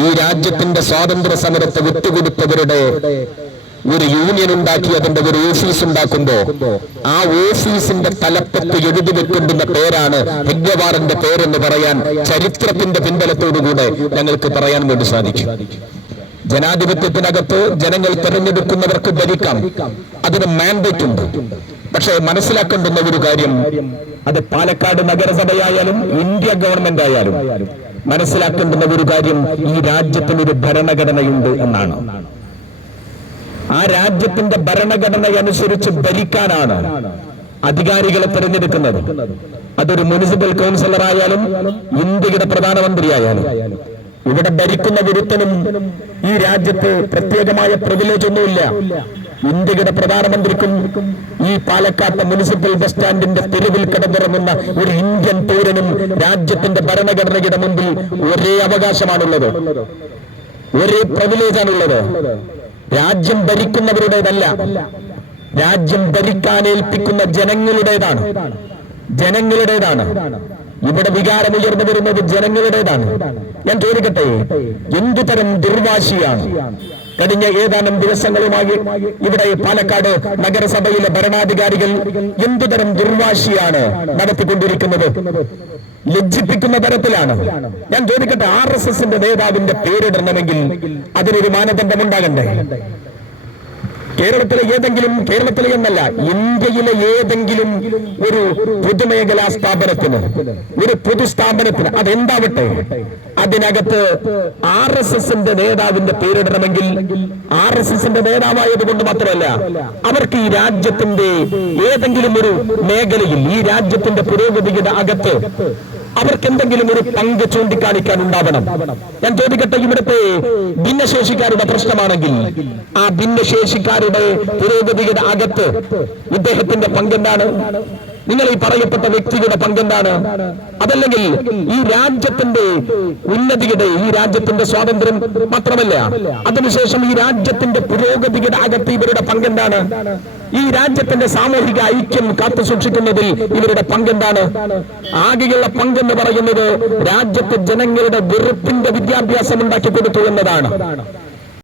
ഈ രാജ്യത്തിന്റെ സ്വാതന്ത്ര്യ സമരത്തെ വിട്ടുകൊടുത്തവരുടെ ഒരു യൂണിയൻ ഉണ്ടാക്കി അതിന്റെ ഒരു ഓഫീസ് ഉണ്ടാക്കുമ്പോ ആ ഓഫീസിന്റെ തലപ്പത്ത് എഴുതി വെക്കേണ്ടുന്ന പേരാണ് ഹെഗ്ഗവാറിന്റെ പേരെന്ന് പറയാൻ ചരിത്രത്തിന്റെ പിൻബലത്തോടുകൂടെ ഞങ്ങൾക്ക് പറയാൻ വേണ്ടി സാധിക്കും. ജനാധിപത്യത്തിനകത്ത് ജനങ്ങൾ തെരഞ്ഞെടുക്കുന്നവർക്ക് ഭരിക്കാം, അതിന് മാൻഡേറ്റ് ഉണ്ട്. പക്ഷേ മനസ്സിലാക്കേണ്ടുന്ന ഒരു കാര്യം, അത് പാലക്കാട് നഗരസഭയായാലും ഇന്ത്യ ഗവൺമെന്റ് ആയാലും മനസ്സിലാക്കേണ്ടുന്ന ഒരു കാര്യം, ഈ രാജ്യത്തിനൊരു ഭരണഘടനയുണ്ട് എന്നാണ്. ആ രാജ്യത്തിന്റെ ഭരണഘടന അനുസരിച്ച് ഭരിക്കാനാണ് അധികാരികളെ തെരഞ്ഞെടുക്കുന്നത്. അതൊരു മുനിസിപ്പൽ കൗൺസിലർ ആയാലും ഇന്ത്യയുടെ പ്രധാനമന്ത്രിയായാലും. ഇവിടെ ഭരിക്കുന്ന ഒരുത്തനും ഈ രാജ്യത്ത് പ്രത്യേകമായ പ്രിവിലേജ് ഒന്നുമില്ല. ഇന്ത്യയുടെ പ്രധാനമന്ത്രിക്കും ഈ പാലക്കാട് മുനിസിപ്പൽ ബസ് സ്റ്റാൻഡിന്റെ തെരുവിൽ കിടന്നിറങ്ങുന്ന ഒരു ഇന്ത്യൻ പൗരനും രാജ്യത്തിന്റെ ഭരണഘടനയുടെ മുമ്പിൽ ഒരേ അവകാശമാണുള്ളത്, ഒരേ പ്രിവിലേജാണുള്ളത്. രാജ്യം ഭരിക്കുന്നവരുടേതല്ല, രാജ്യം ഭരിക്കാനേൽപ്പിക്കുന്ന ജനങ്ങളുടേതാണ്. ഇവിടെ വികാരം ഉയർന്നു വരുന്നത് ജനങ്ങളുടേതാണ്. ഞാൻ ചോദിക്കട്ടെ, എന്തുതരം ദുർവാശിയാണ് കഴിഞ്ഞ ഏതാനും ദിവസങ്ങളുമായി ഇവിടെ പാലക്കാട് നഗരസഭയിലെ ഭരണാധികാരികൾ എന്തുതരം ദുർവാശിയാണ് നടത്തിക്കൊണ്ടിരിക്കുന്നത്? ലജ്ജിപ്പിക്കുന്ന തരത്തിലാണ്. ഞാൻ ചോദിക്കട്ടെ, RSSന്റെ നേതാവിന്റെ പേരിടണമെങ്കിൽ അതിനൊരു മാനദണ്ഡമുണ്ടാകണ്ടേ? കേരളത്തിലെ എന്നല്ല, ഇന്ത്യയിലെ ഏതെങ്കിലും ഒരു പൊതുമേഖലാ സ്ഥാപനത്തിന്, ഒരു പൊതുസ്ഥാപനത്തിന്, അതെന്താവട്ടെ, അതിനകത്ത് RSSന്റെ നേതാവിന്റെ പേരിടണമെങ്കിൽ RSSന്റെ നേതാവായത് കൊണ്ട് മാത്രമല്ല, അവർക്ക് ഈ രാജ്യത്തിന്റെ ഏതെങ്കിലും ഒരു മേഖലയിൽ, ഈ രാജ്യത്തിന്റെ പുരോഗതിയുടെ അകത്ത് അവർക്ക് എന്തെങ്കിലും ഒരു പങ്ക് ചൂണ്ടിക്കാണിക്കാൻ ഉണ്ടാവണം. ഞാൻ ചോദിക്കട്ടെ, ഇവിടുത്തെ ഭിന്നശേഷിക്കാരുടെ പ്രശ്നമാണെങ്കിൽ ആ ഭിന്നശേഷിക്കാരുടെ പുരോഗതിയുടെ അകത്ത് ഇദ്ദേഹത്തിന്റെ പങ്കെന്താണ്? നിങ്ങൾ ഈ പറയപ്പെട്ട വ്യക്തിയുടെ പങ്കെന്താണ്? അതല്ലെങ്കിൽ ഈ രാജ്യത്തിന്റെ ഉന്നതിയുടെ, ഈ രാജ്യത്തിന്റെ സ്വാതന്ത്ര്യം മാത്രമല്ല, അതിനുശേഷം ഈ രാജ്യത്തിന്റെ പുരോഗതിയുടെ അകത്ത് ഇവരുടെ പങ്കെന്താണ്? ഈ രാജ്യത്തിന്റെ സാമൂഹിക ഐക്യം കാത്തു സൂക്ഷിക്കുന്നതിൽ ഇവരുടെ പങ്കെന്താണ്? ആകെയുള്ള പങ്കെന്ന് പറയുന്നത് രാജ്യത്തെ ജനങ്ങളുടെ വെറുപ്പിന്റെ വിദ്യാഭ്യാസം ഉണ്ടാക്കി കൊടുത്തു എന്നതാണ്.